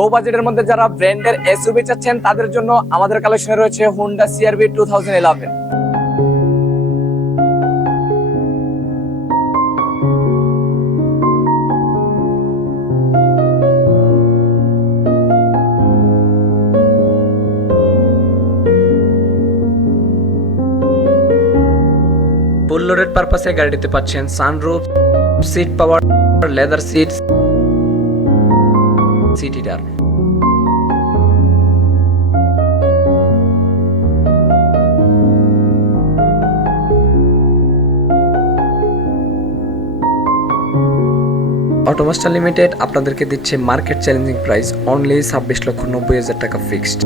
লো বাজেটের মধ্যে যারা ব্র্যান্ডের এসইউভি চাচ্ছেন তাদের জন্য আমাদের কালেকশনে রয়েছে হোন্ডা সিআরভি 2011। ফুল লোডেড পারপাসে গাড়িটিতে পাচ্ছেন sunroof, seat power, leather seat, seat heater. Automaster Limited আপনাদেরকে দিচ্ছে মার্কেট চ্যালেঞ্জিং প্রাইস অনলি 26,90,000 টাকা ফিক্সড।